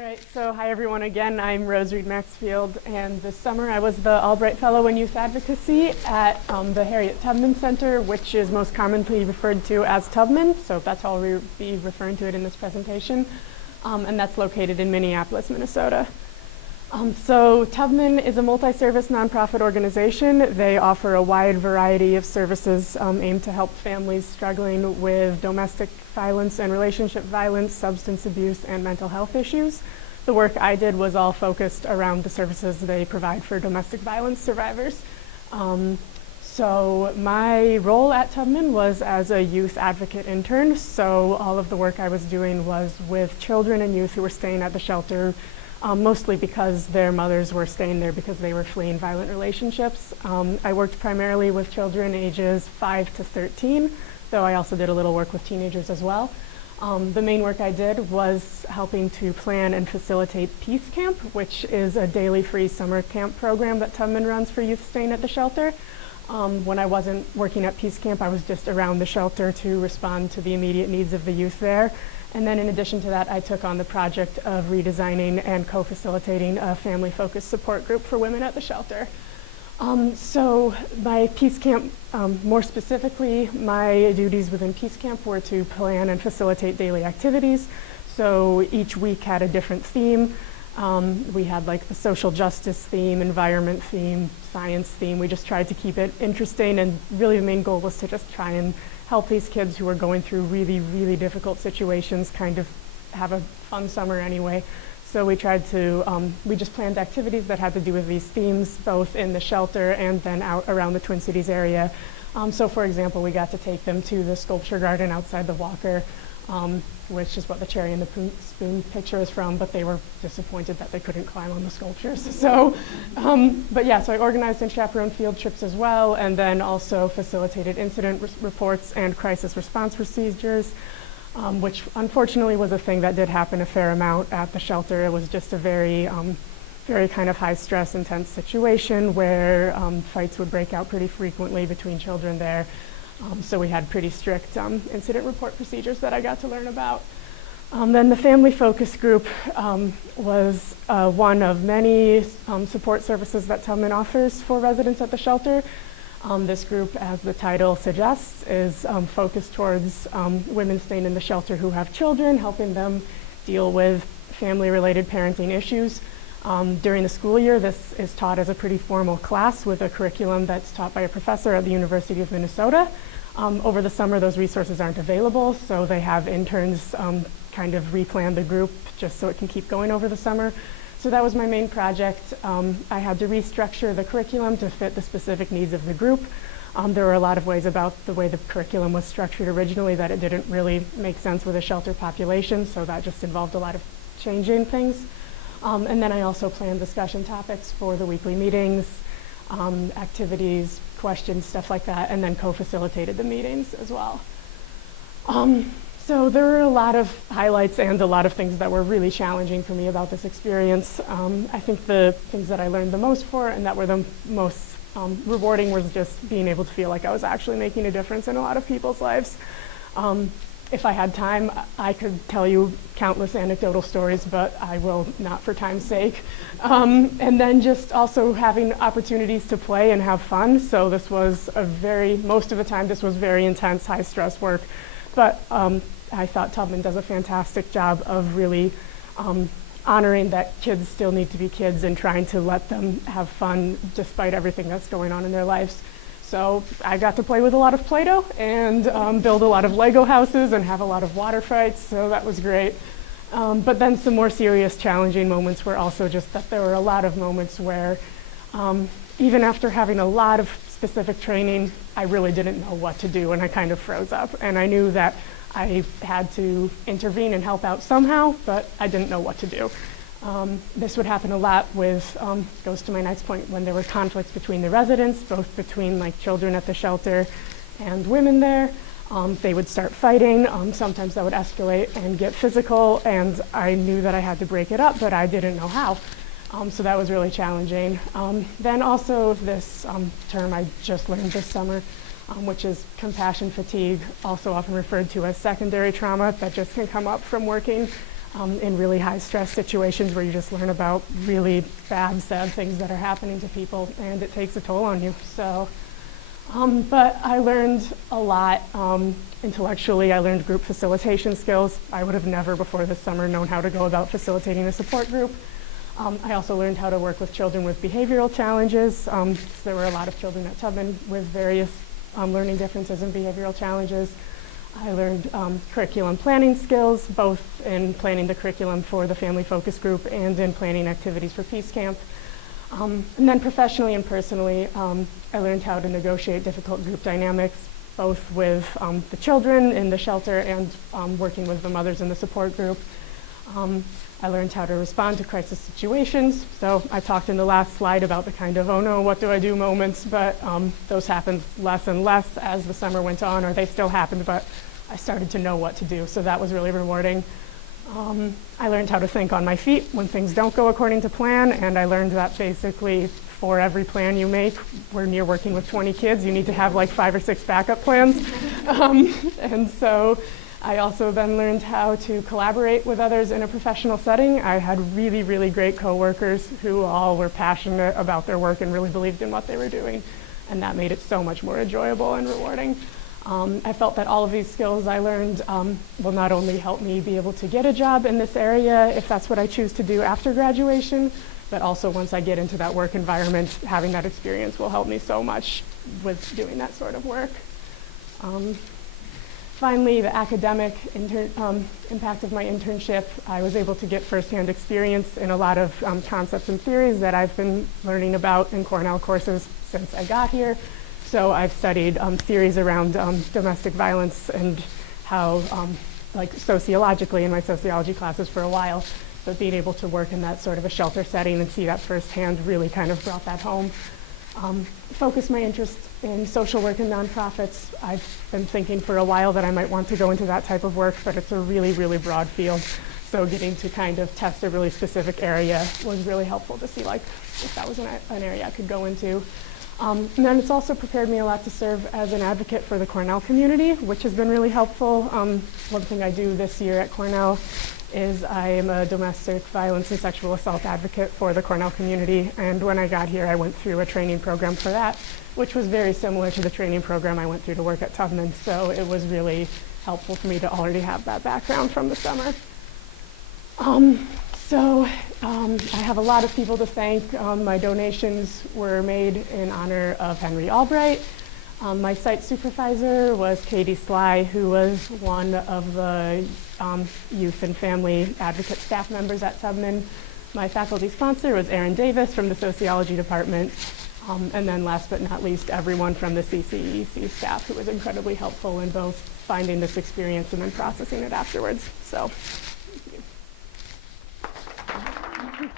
All right, so hi everyone again. I'm Reed-Maxfield, and this summer I was the Albright Fellow in Youth Advocacy at the Harriet Tubman Center, which is most commonly referred to as Tubman, so that's how we'll be referring to it in this presentation, and that's located in Minneapolis, Minnesota. So Tubman is a multi-service nonprofit organization. They offer a wide variety of services aimed to help families struggling with domestic violence and relationship violence, substance abuse, and mental health issues. The work I did was all focused around the services they provide for domestic violence survivors. So my role at Tubman was as a youth advocate intern. So all of the work I was doing was with children and youth who were staying at the shelter, mostly because their mothers were staying there because they were fleeing violent relationships. I worked primarily with children ages 5 to 13, though I also did a little work with teenagers as well. The main work I did was helping to plan and facilitate Peace Camp, which is a daily free summer camp program that Tubman runs for youth staying at the shelter. When I wasn't working at Peace Camp, I was just around the shelter to respond to the immediate needs of the youth there. And then in addition to that, I took on the project of redesigning and co-facilitating a family-focused support group for women at the shelter. So my Peace Camp, more specifically, my duties within Peace Camp were to plan and facilitate daily activities. So each week had a different theme. We had like the social justice theme, environment theme, science theme. We just tried to keep it interesting, and really the main goal was to just try and help these kids who were going through really, really difficult situations kind of have a fun summer anyway. So we tried to, we just planned activities that had to do with these themes, both in the shelter and then out around the Twin Cities area. So for example, we got to take them to the sculpture garden outside the Walker, which is what the cherry and the spoon picture is from, but they were disappointed that they couldn't climb on the sculptures. So, but yeah, so I organized and chaperoned field trips as well, and then also facilitated incident reports and crisis response procedures, which unfortunately was a thing that did happen a fair amount at the shelter. It was just a very kind of high stress, intense situation where fights would break out pretty frequently between children there. So we had pretty strict incident report procedures that I got to learn about. Then the family focus group was one of many support services that Tubman offers for residents at the shelter. This group, as the title suggests, is focused towards women staying in the shelter who have children, helping them deal with family-related parenting issues. During the school year, this is taught as a pretty formal class with a curriculum that's taught by a professor at the University of Minnesota. Over the summer, those resources aren't available, so they have interns kind of replan the group just so it can keep going over the summer. So that was my main project. I had to restructure the curriculum to fit the specific needs of the group. There were a lot of ways about the way the curriculum was structured originally that it didn't really make sense with a shelter population, so that just involved a lot of changing things. And then I also planned discussion topics for the weekly meetings, activities, questions, stuff like that, and then co-facilitated the meetings as well. So there were a lot of highlights and a lot of things that were really challenging for me about this experience. I think the things that I learned the most and that were the most rewarding was just being able to feel like I was actually making a difference in a lot of people's lives. If I had time, I could tell you countless anecdotal stories, but I will not for time's sake. And then just also having opportunities to play and have fun. So this was most of the time, this was very intense, high stress work. But I thought Tubman does a fantastic job of really honoring that kids still need to be kids and trying to let them have fun despite everything that's going on in their lives. So I got to play with a lot of Play-Doh and build a lot of Lego houses and have a lot of water fights, so that was great. But then some more serious, challenging moments were also just that there were a lot of moments where even after having a lot of specific training, I really didn't know what to do, and I kind of froze up. And I knew that I had to intervene and help out somehow, but I didn't know what to do. This would happen a lot with, goes to my next point, when there were conflicts between the residents, both between like children at the shelter and women there. They would start fighting. Sometimes that would escalate and get physical, and I knew that I had to break it up, but I didn't know how. So that was really challenging. Then also this term I just learned this summer, which is compassion fatigue, also often referred to as secondary trauma that just can come up from working in really high stress situations where you just learn about really bad, sad things that are happening to people, and it takes a toll on you. So, but I learned a lot intellectually. I learned group facilitation skills. I would have never before this summer known how to go about facilitating a support group. I also learned how to work with children with behavioral challenges. There were a lot of children at Tubman with various learning differences and behavioral challenges. I learned curriculum planning skills, both in planning the curriculum for the family focus group and in planning activities for Peace Camp. And then professionally and personally, I learned how to negotiate difficult group dynamics, both with the children in the shelter and working with the mothers in the support group. I learned how to respond to crisis situations. So I talked in the last slide about the kind of, oh no, what do I do moments, but those happened less and less as the summer went on, or they still happened, but I started to know what to do, so that was really rewarding. I learned how to think on my feet when things don't go according to plan, and I learned that basically for every plan you make, when you're working with 20 kids, you need to have like 5 or 6 backup plans. And so I also then learned how to collaborate with others in a professional setting. I had really, really great coworkers who all were passionate about their work and really believed in what they were doing, and that made it so much more enjoyable and rewarding. I felt that all of these skills I learned will not only help me be able to get a job in this area if that's what I choose to do after graduation, but also once I get into that work environment, having that experience will help me so much with doing that sort of work. Finally, the academic impact of my internship, I was able to get firsthand experience in a lot of concepts and theories that I've been learning about in Cornell courses since I got here. So I've studied theories around domestic violence and how, like sociologically in my sociology classes for a while, but being able to work in that sort of a shelter setting and see that firsthand really kind of brought that home. Focused my interest in social work and nonprofits. I've been thinking for a while that I might want to go into that type of work, but it's a really, really broad field. So getting to kind of test a really specific area was really helpful to see like if that was an area I could go into. And then it's also prepared me a lot to serve as an advocate for the Cornell community, which has been really helpful. One thing I do this year at Cornell is I am a domestic violence and sexual assault advocate for the Cornell community. And when I got here, I went through a training program for that, which was very similar to the training program I went through to work at Tubman. So it was really helpful for me to already have that background from the summer. I have a lot of people to thank. My donations were made in honor of Henry Albright. My site supervisor was Katie Sly, who was one of the youth and family advocate staff members at Tubman. My faculty sponsor was Erin Davis from the sociology department. And then last but not least, everyone from the CCEC staff who was incredibly helpful in both finding this experience and then processing it afterwards. So. Thank you.